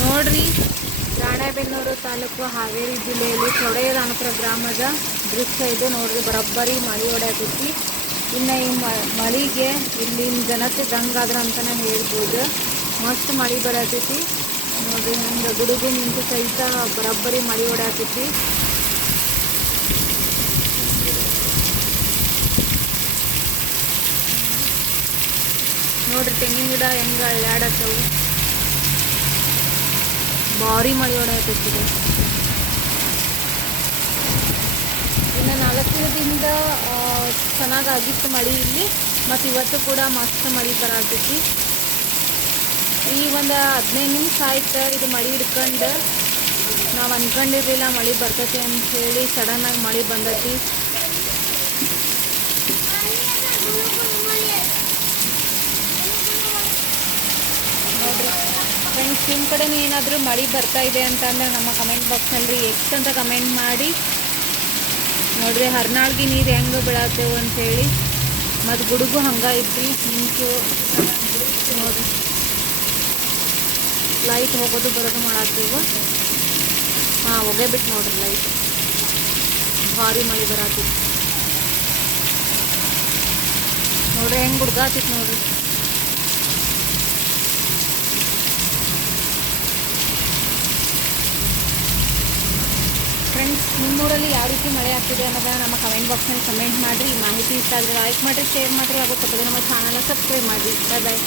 ನೋಡ್ರಿ, ರಾಣೆಬೆನ್ನೂರು ತಾಲೂಕು ಹಾವೇರಿ ಜಿಲ್ಲೆಯಲ್ಲಿ ಚೌಡಯ್ಯರಾನಪುರ ಗ್ರಾಮದ ದೃಶ್ಯ ಇದು. ನೋಡ್ರಿ, ಬರೋಬ್ಬರಿ ಮಳೆ ಹೊಡೆಯತೈತಿ. ಇನ್ನು ಈ ಮಳೆಗೆ ಇಲ್ಲಿನ ಜನತೆ ದಂಗಾದ್ರ ಅಂತಲೇ ಹೇಳ್ಬೋದು. ಮಸ್ತ್ ಮಳೆ ಬರತೈತಿ. ನೋಡ್ರಿ, ಹಂಗೆ ಗುಡುಗು ನಿಂತು ಸಹಿತ ಬರೋಬ್ಬರಿ ಮಳೆ ಹೊಡೆಯತೈತಿ. ನೋಡ್ರಿ, ತೆಂಗಿನ ಗಿಡ ಹೆಂಗೆ ಅಳ್ಳಾಡತ್ತವು. ಭಾರಿ ಮಳೆ ಹೊಡೆಯತೈತಿ. ಇನ್ನು 4 ದಿನದಿಂದ ಚೆನ್ನಾಗಾಗಿತ್ತು ಮಳೆ ಇಲ್ಲಿ. ಮತ್ತು ಇವತ್ತು ಕೂಡ ಮಸ್ತ್ ಮಳೆ ಬರತೈತಿ. ಈ ಒಂದು 15 ನಿಮಿಷ ಆಯ್ತು ಇದು ಮಳೆ ಹಿಡ್ಕೊಂಡು. ನಾವು ಅಂದ್ಕೊಂಡಿರಲಿಲ್ಲ ಮಳೆ ಬರ್ತೈತಿ ಅಂಥೇಳಿ. ಸಡನ್ನಾಗಿ ಮಳೆ ಬಂದೈತಿ. ನೋಡ್ರಿ ಫ್ರೆಂಡ್ಸ್, ನಿಮ್ಮ ಕಡೆನೂ ಏನಾದರೂ ಮಳೆ ಬರ್ತಾ ಇದೆ ಅಂತಂದ್ರೆ ನಮ್ಮ ಕಮೆಂಟ್ ಬಾಕ್ಸ್ನಲ್ಲಿ ಎಷ್ಟು ಅಂತ ಕಮೆಂಟ್ ಮಾಡಿ. ನೋಡ್ರಿ, ಹರ್ನಾಳ್ಗೆ ನೀರು ಹೆಂಗೆ ಬೀಳತ್ತೇವೆ ಅಂಥೇಳಿ. ಮತ್ತು ಗುಡುಗು ಹಂಗೆ ಐತ್ರಿ, ಮಿಂಚು. ನೋಡ್ರಿ, ಲೈಟ್ ಹೋಗೋದು ಬರೋದು ಮಾಡತ್ತೇವೆ. ಹೋಗೇ ಬಿಟ್ಟು ನೋಡ್ರಿ ಲೈಟ್. ಭಾರಿ ಮಳೆ ಬರತ್ತಿತ್ತು. ನೋಡ್ರಿ ಹೆಂಗೆ ಗುಡ್ಗಾತಿತ್ತು ನೋಡ್ರಿ. ಫ್ರೆಂಡ್ಸ್, ನಿಮ್ಮೂರಲ್ಲಿ ಯಾವ ರೀತಿ ಮಳೆ ಆಗ್ತಿದೆ ಅನ್ನೋದನ್ನು ನಮ್ಮ ಕಮೆಂಟ್ ಬಾಕ್ಸ್ನಲ್ಲಿ ಕಮೆಂಟ್ ಮಾಡಿರಿ. ಮಾಹಿತಿ ಇಷ್ಟ ಆದರೆ ಲೈಕ್ ಮಾಡಿರಿ, ಶೇರ್ ಮಾಡಿರಿ, ಹಾಗೂ ತಪ್ಪದೆ ನಮ್ಮ ಚಾನಲ್ನ ಸಬ್ಸ್ಕ್ರೈಬ್ ಮಾಡಿರಿ. ಬಾಯ್ ಬಾಯ್.